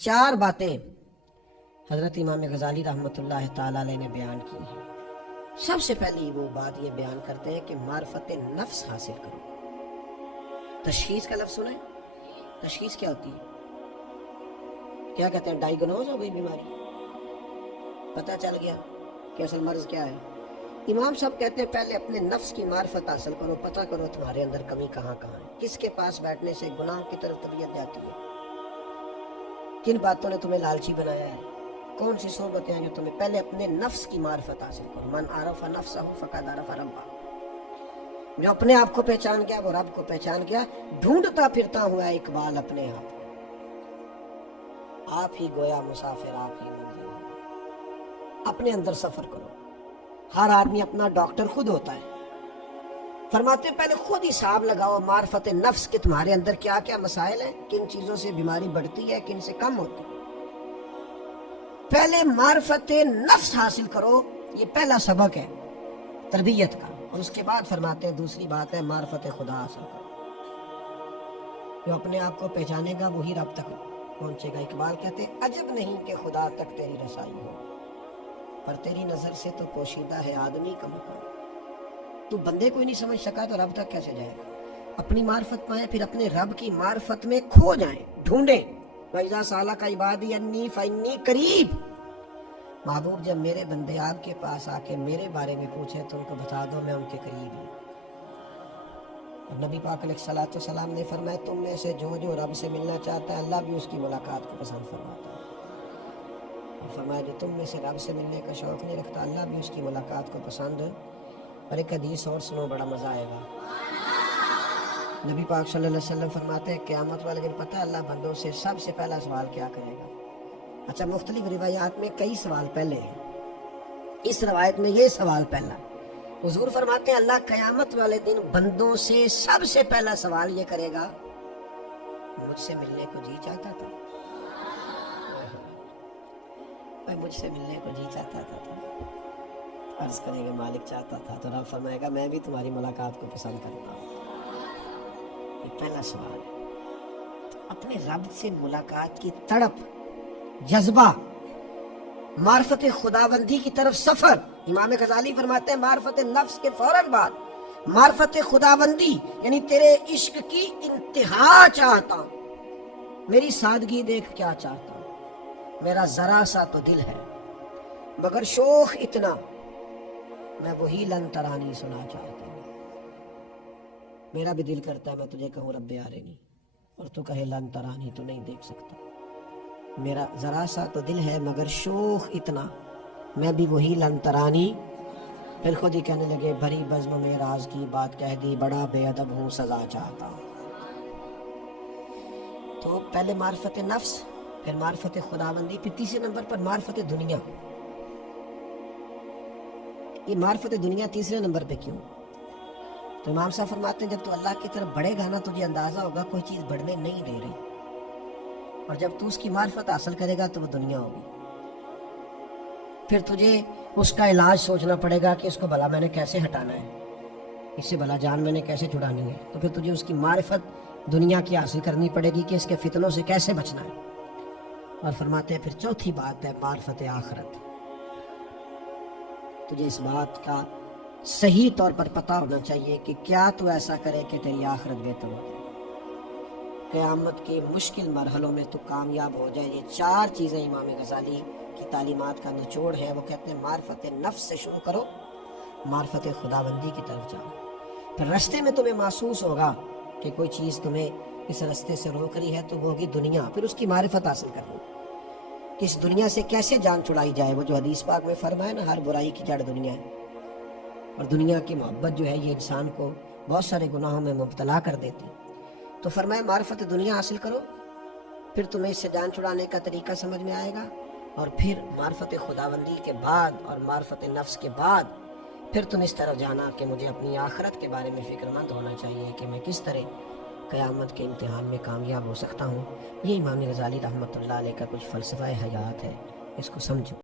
4 باتیں حضرت امام غزالی رحمۃ اللہ تعالی علیہ نے بیان کی ہیں۔ سب سے پہلی وہ بات یہ بیان کرتے ہیں کہ معرفت نفس حاصل کرو۔ تشخیص کا لفظ سنیں، تشخیص کیا ہوتی ہے؟ کیا کہتے ہیں؟ ڈائیگنوز ہو گئی بیماری، پتہ چل گیا کہ اصل مرض کیا ہے۔ امام صاحب کہتے ہیں پہلے اپنے نفس کی معرفت حاصل کرو، پتہ کرو تمہارے اندر کمی کہاں کہاں ہے، کس کے پاس بیٹھنے سے گناہ کی طرف طبیعت جاتی ہے، کن باتوں نے تمہیں لالچی بنایا ہے، کون سی صحبتیں ہیں جو تمہیں۔ پہلے اپنے نفس کی معرفت حاصل کرو۔ من عرف نفسہ فقد عرف ربہ، جو اپنے آپ کو پہچان گیا وہ رب کو پہچان گیا۔ ڈھونڈتا پھرتا ہوا ہے اقبال اپنے آپ کو، آپ ہی گویا مسافر آپ ہی منزل ہو۔ اپنے اندر سفر کرو۔ ہر آدمی اپنا ڈاکٹر خود ہوتا ہے۔ فرماتے ہیں پہلے خود حساب لگاؤ معرفت نفس کے تمہارے اندر کیا کیا مسائل ہیں، کن چیزوں سے بیماری بڑھتی ہے، کن سے کم ہوتی ہے۔ پہلے معرفت نفس حاصل کرو، یہ پہلا سبق ہے تربیت کا۔ اور اس کے بعد فرماتے ہیں دوسری بات ہے معرفت خدا حاصل کرو۔ جو اپنے آپ کو پہچانے گا وہی رب تک پہنچے گا۔ اقبال کہتے ہیں عجب نہیں کہ خدا تک تیری رسائی ہو، پر تیری نظر سے تو پوشیدہ ہے آدمی کا مقام۔ تو بندے کو ہی نہیں سمجھ سکا تو رب تک کیسے جائے گا؟ اپنی معرفت پائیں، پھر اپنے رب کی معرفت میں کھو جائیں، ڈھونڈیں۔ وَإِذَا سَأَلَكَ عِبَادِي عَنِّي فَإِنِّي قَرِيبٌ، محبوب جب میرے بندے آپ کے پاس آ کے میرے بارے میں پوچھیں تو ان کو بتا دو میں ان کے قریب ہوں۔ اور نبی پاک علیہ الصلوۃ والسلام نے فرمایا تم میں سے جو جو رب سے ملنا چاہتا ہے اللہ بھی اس کی ملاقات کو پسند فرماتا ہے۔ اور فرمایا جو تم میں سے رب سے ملنے کا شوق نہیں رکھتا اللہ بھی اس کی ملاقات کو پسند۔ اور ایک حدیث اور سنو، بڑا مزہ آئے گا۔ نبی پاک صلی اللہ علیہ وسلم فرماتے ہیں قیامت والے دن پتہ اللہ بندوں سے سب سے پہلا سوال کیا کرے گا؟ اچھا، مختلف روایات میں کئی سوال پہلے ہیں، اس روایت میں یہ سوال پہلا۔ حضور فرماتے ہیں اللہ قیامت والے دن بندوں سے سب سے پہلا سوال یہ کرے گا مجھ سے ملنے کو جی چاہتا تھا، مجھ سے ملنے کو جی چاہتا تھا۔ عرض کریں گے مالک چاہتا تھا، تو رب فرمائے گا میں بھی تمہاری ملاقات کو پسند کرتا ہوں۔ یہ پہلا سوال ہے۔ تو اپنے رب سے ملاقات کی تڑپ، جذبہ، معرفت خداوندی کی طرف سفر۔ امام غزالی فرماتے ہیں معرفت نفس کے فوراً بعد معرفت خداوندی، یعنی تیرے عشق کی انتہا چاہتا ہوں، میری سادگی دیکھ کیا چاہتا ہوں، میرا ذرا سا تو دل ہے مگر شوق اتنا، میں وہی لن ترانی سنا چاہتا ہوں۔ میرا بھی دل کرتا ہے میں تجھے کہوں رب آرینی، اور تو کہے لن ترانی، تو نہیں دیکھ سکتا۔ میرا ذرا سا تو دل ہے مگر شوق اتنا، میں بھی وہی لن ترانی۔ پھر خود ہی کہنے لگے بھری بزم میں راز کی بات کہہ دی، بڑا بے ادب ہوں سزا چاہتا ہوں۔ تو پہلے معرفت نفس، پھر معرفت خداوندی، پھر تیسرے نمبر پر معرفت دنیا۔ یہ معرفت دنیا تیسرے نمبر پہ کیوں؟ تو امام صاحب فرماتے ہیں جب تو اللہ کی طرف بڑھے گا نا تجھے اندازہ ہوگا کوئی چیز بڑھنے نہیں دے رہی، اور جب تو اس کی معرفت حاصل کرے گا تو وہ دنیا ہوگی۔ پھر تجھے اس کا علاج سوچنا پڑے گا کہ اس کو بھلا میں نے کیسے ہٹانا ہے، اس سے بھلا جان میں نے کیسے چھڑانی ہے، تو پھر تجھے اس کی معرفت دنیا کی حاصل کرنی پڑے گی کہ اس کے فتنوں سے کیسے بچنا ہے۔ اور فرماتے ہیں پھر چوتھی بات ہے معرفت آخرت۔ تجھے اس بات کا صحیح طور پر پتہ ہونا چاہیے کہ کیا تو ایسا کرے کہ تیری آخرت بہتر ہو جائے، قیامت کے مشکل مرحلوں میں تو کامیاب ہو جائے۔ یہ 4 چیزیں امام غزالی کی تعلیمات کا نچوڑ ہے۔ وہ کہتے ہیں معرفت نفس سے شروع کرو، معرفت خداوندی کی طرف جاؤ۔ پھر رستے میں تمہیں محسوس ہوگا کہ کوئی چیز تمہیں اس رستے سے روک رہی ہے تو وہ ہوگی دنیا، پھر اس کی معرفت حاصل کرو کہ اس دنیا سے کیسے جان چھڑائی جائے۔ وہ جو حدیث پاک میں فرمایا نا ہر برائی کی جڑ دنیا ہے، اور دنیا کی محبت جو ہے یہ انسان کو بہت سارے گناہوں میں مبتلا کر دیتی۔ تو فرمایا معرفت دنیا حاصل کرو، پھر تمہیں اس سے جان چھڑانے کا طریقہ سمجھ میں آئے گا، اور پھر معرفت خداوندی کے بعد اور معرفت نفس کے بعد پھر تم اس طرح جانا کہ مجھے اپنی آخرت کے بارے میں فکر مند ہونا چاہیے کہ میں کس طرح قیامت کے امتحان میں کامیاب ہو سکتا ہوں۔ یہ امام غزالی رحمۃ اللہ علیہ کا کچھ فلسفہ حیات ہے، اس کو سمجھو۔